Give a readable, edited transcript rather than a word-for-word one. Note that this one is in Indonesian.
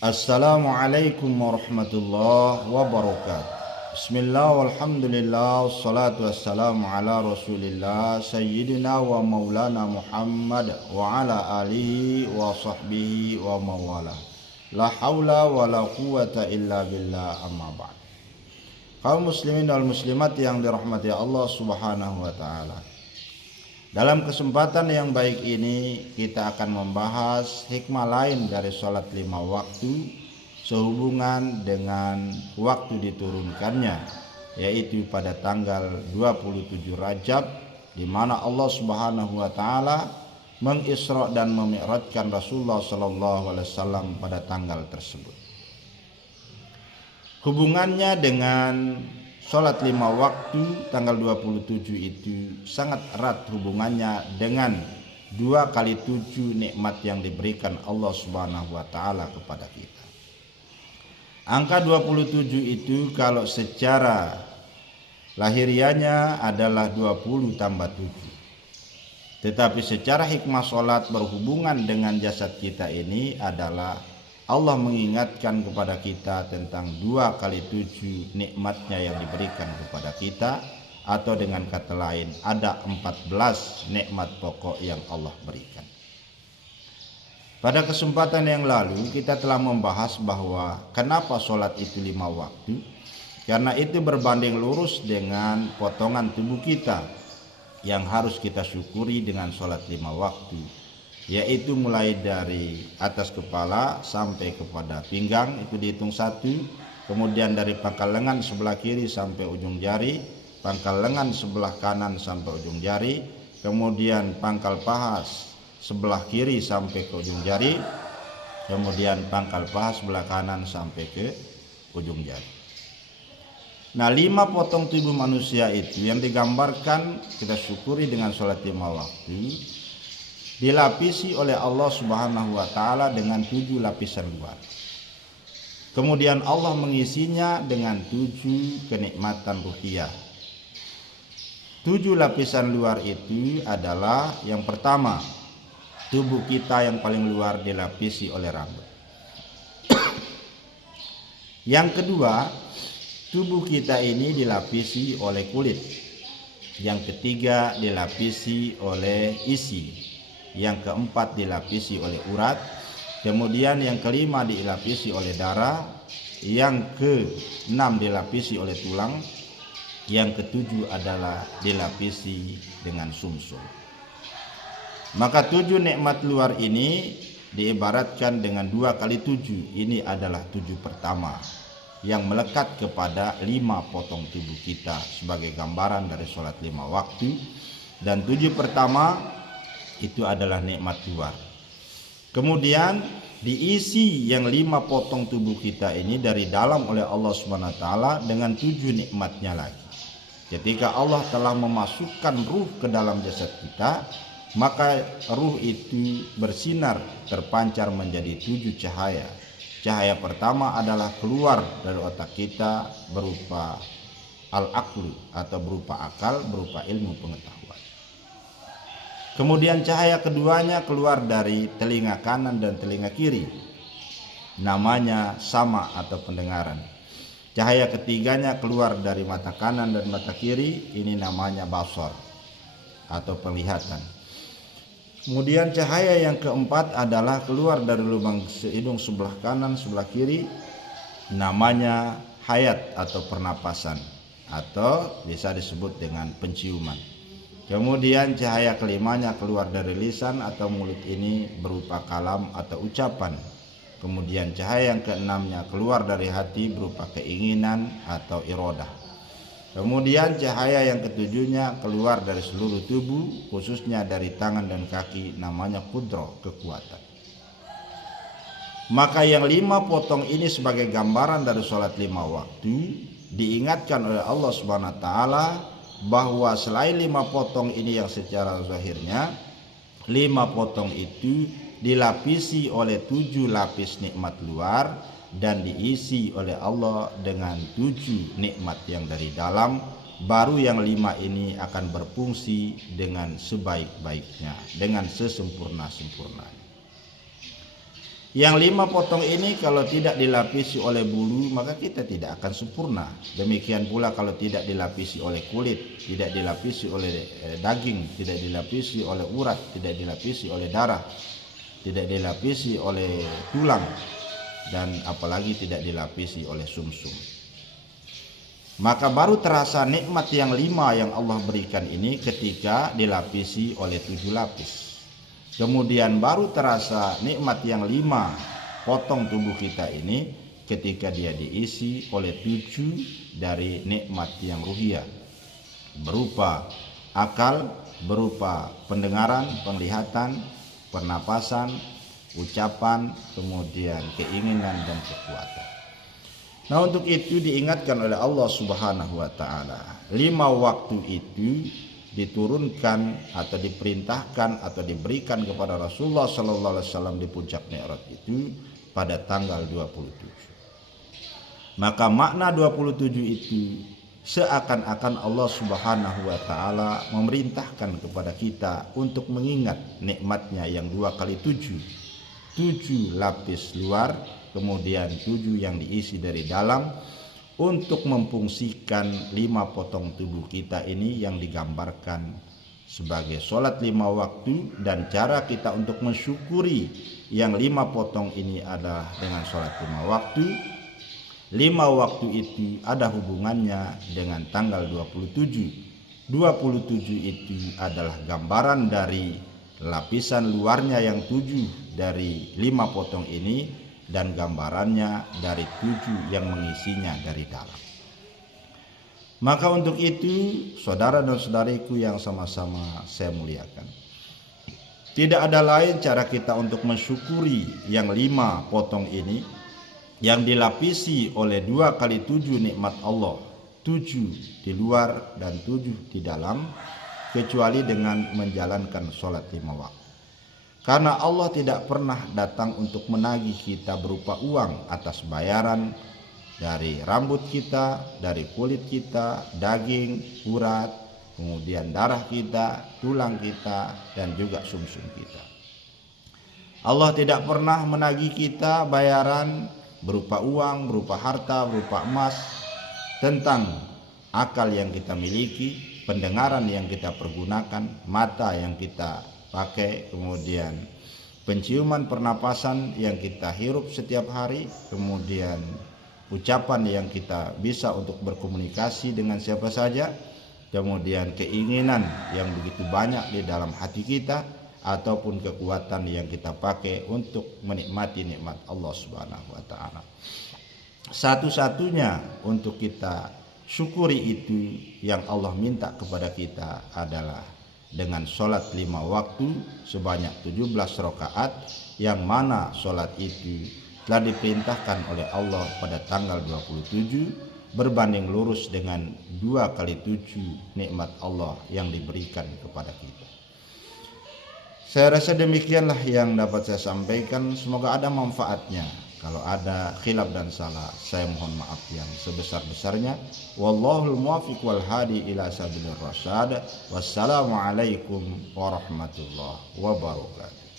Assalamualaikum warahmatullahi wabarakatuh. Bismillah walhamdulillah wassalatu wassalamu ala rasulillah sayyidina wa maulana Muhammad wa ala alihi wa sahbihi wa mawala. La hawla wa la quwata illa billah, amma ba'd. Kaum muslimin wal muslimat yang dirahmati Allah subhanahu wa ta'ala, dalam kesempatan yang baik ini kita akan membahas hikmah lain dari sholat 5 waktu sehubungan dengan waktu diturunkannya, yaitu pada tanggal 27 Rajab, di mana Allah Subhanahu wa taala mengisra dan memi'rajkan Rasulullah sallallahu alaihi wasallam pada tanggal tersebut. Hubungannya dengan sholat 5 waktu tanggal 27 itu sangat erat hubungannya dengan 2 kali 7 nikmat yang diberikan Allah Subhanahu wa taala kepada kita. Angka 27 itu kalau secara lahirianya adalah 20 tambah 7. Tetapi secara hikmah sholat berhubungan dengan jasad kita ini adalah Allah mengingatkan kepada kita tentang 2 kali 7 nikmatnya yang diberikan kepada kita, atau dengan kata lain ada 14 nikmat pokok yang Allah berikan. Pada kesempatan yang lalu kita telah membahas bahwa kenapa sholat itu 5 waktu, karena itu berbanding lurus dengan potongan tubuh kita yang harus kita syukuri dengan sholat 5 waktu, yaitu mulai dari atas kepala sampai kepada pinggang itu dihitung 1, kemudian dari pangkal lengan sebelah kiri sampai ujung jari, pangkal lengan sebelah kanan sampai ujung jari, kemudian pangkal paha sebelah kiri sampai ke ujung jari, kemudian pangkal paha sebelah kanan sampai ke ujung jari. Nah, 5 potong tubuh manusia itu yang digambarkan kita syukuri dengan sholat 5 waktu dilapisi oleh Allah Subhanahu wa taala dengan 7 lapisan luar. Kemudian Allah mengisinya dengan 7 kenikmatan ruhiyah. 7 lapisan luar itu adalah, yang pertama, tubuh kita yang paling luar dilapisi oleh rambut. Yang kedua, tubuh kita ini dilapisi oleh kulit. Yang ketiga, dilapisi oleh isi. Yang keempat, dilapisi oleh urat. Kemudian yang kelima, dilapisi oleh darah. Yang keenam, dilapisi oleh tulang. Yang ketujuh adalah dilapisi dengan sumsum. Maka 7 nikmat luar ini diibaratkan dengan 2 kali 7. Ini adalah 7 pertama yang melekat kepada 5 potong tubuh kita sebagai gambaran dari sholat 5 waktu. Dan 7 pertama itu adalah nikmat luar. Kemudian diisi yang 5 potong tubuh kita ini dari dalam oleh Allah SWT dengan 7 nikmatnya lagi. Ketika Allah telah memasukkan ruh ke dalam jasad kita, maka ruh itu bersinar, terpancar menjadi 7 cahaya. Cahaya pertama adalah keluar dari otak kita berupa al-aqlu atau berupa akal, berupa ilmu pengetahuan. Kemudian cahaya keduanya keluar dari telinga kanan dan telinga kiri, namanya sama atau pendengaran. Cahaya ketiganya keluar dari mata kanan dan mata kiri, ini namanya basar atau penglihatan. Kemudian cahaya yang keempat adalah keluar dari lubang hidung sebelah kanan, sebelah kiri, namanya hayat atau pernapasan, atau bisa disebut dengan penciuman. Kemudian cahaya kelimanya keluar dari lisan atau mulut, ini berupa kalam atau ucapan. Kemudian cahaya yang keenamnya keluar dari hati berupa keinginan atau iradah. Kemudian cahaya yang ketujuhnya keluar dari seluruh tubuh, khususnya dari tangan dan kaki, namanya qudrah, kekuatan. Maka yang 5 potong ini sebagai gambaran dari sholat 5 waktu diingatkan oleh Allah Subhanahu wa taala bahwa selain 5 potong ini yang secara zahirnya 5 potong itu dilapisi oleh 7 lapis nikmat luar dan diisi oleh Allah dengan 7 nikmat yang dari dalam, baru yang 5 ini akan berfungsi dengan sebaik-baiknya, dengan sesempurna-sempurnanya. Yang 5 potong ini kalau tidak dilapisi oleh bulu maka kita tidak akan sempurna. Demikian pula kalau tidak dilapisi oleh kulit, tidak dilapisi oleh daging, tidak dilapisi oleh urat, tidak dilapisi oleh darah, tidak dilapisi oleh tulang, dan apalagi tidak dilapisi oleh sumsum. Maka baru terasa nikmat yang 5 yang Allah berikan ini ketika dilapisi oleh 7 lapis. Kemudian baru terasa nikmat yang 5 potong tubuh kita ini ketika dia diisi oleh 7 dari nikmat yang ruhiyah, berupa akal, berupa pendengaran, penglihatan, pernapasan, ucapan, kemudian keinginan dan kekuatan. Nah, untuk itu diingatkan oleh Allah Subhanahu wa taala, 5 waktu itu diturunkan atau diperintahkan atau diberikan kepada Rasulullah sallallahu alaihi wasallam di puncak Mi'raj itu pada tanggal 27. Maka makna 27 itu seakan-akan Allah Subhanahu wa taala memerintahkan kepada kita untuk mengingat nikmatnya yang 2 kali 7. 7 lapis luar, kemudian 7 yang diisi dari dalam, untuk memfungsikan 5 potong tubuh kita ini yang digambarkan sebagai sholat 5 waktu. Dan cara kita untuk mensyukuri yang 5 potong ini adalah dengan sholat 5 waktu. 5 waktu itu ada hubungannya dengan tanggal 27. 27 itu adalah gambaran dari lapisan luarnya yang 7 dari 5 potong ini, dan gambarannya dari 7 yang mengisinya dari dalam. Maka untuk itu, saudara dan saudariku yang sama-sama saya muliakan, tidak ada lain cara kita untuk mensyukuri yang 5 potong ini yang dilapisi oleh 2 kali 7 nikmat Allah, 7 di luar dan 7 di dalam, kecuali dengan menjalankan sholat 5 waktu. Karena Allah tidak pernah datang untuk menagih kita berupa uang atas bayaran dari rambut kita, dari kulit kita, daging, urat, kemudian darah kita, tulang kita, dan juga sumsum kita. Allah tidak pernah menagih kita bayaran berupa uang, berupa harta, berupa emas, tentang akal yang kita miliki, pendengaran yang kita pergunakan, mata yang kita pakai, kemudian penciuman, pernapasan yang kita hirup setiap hari, kemudian ucapan yang kita bisa untuk berkomunikasi dengan siapa saja, kemudian keinginan yang begitu banyak di dalam hati kita, ataupun kekuatan yang kita pakai untuk menikmati nikmat Allah Subhanahu wa taala. Satu-satunya untuk kita syukuri itu yang Allah minta kepada kita adalah dengan sholat 5 waktu sebanyak 17 rakaat, yang mana sholat itu telah diperintahkan oleh Allah pada tanggal 27, berbanding lurus dengan 2 kali 7 nikmat Allah yang diberikan kepada kita. Saya rasa demikianlah yang dapat saya sampaikan, semoga ada manfaatnya. Kalau ada khilaf dan salah, saya mohon maaf yang sebesar-besarnya. Wallahul muwaffiq wal hadi ila sabilir rasyad. Wassalamualaikum warahmatullahi wabarakatuh.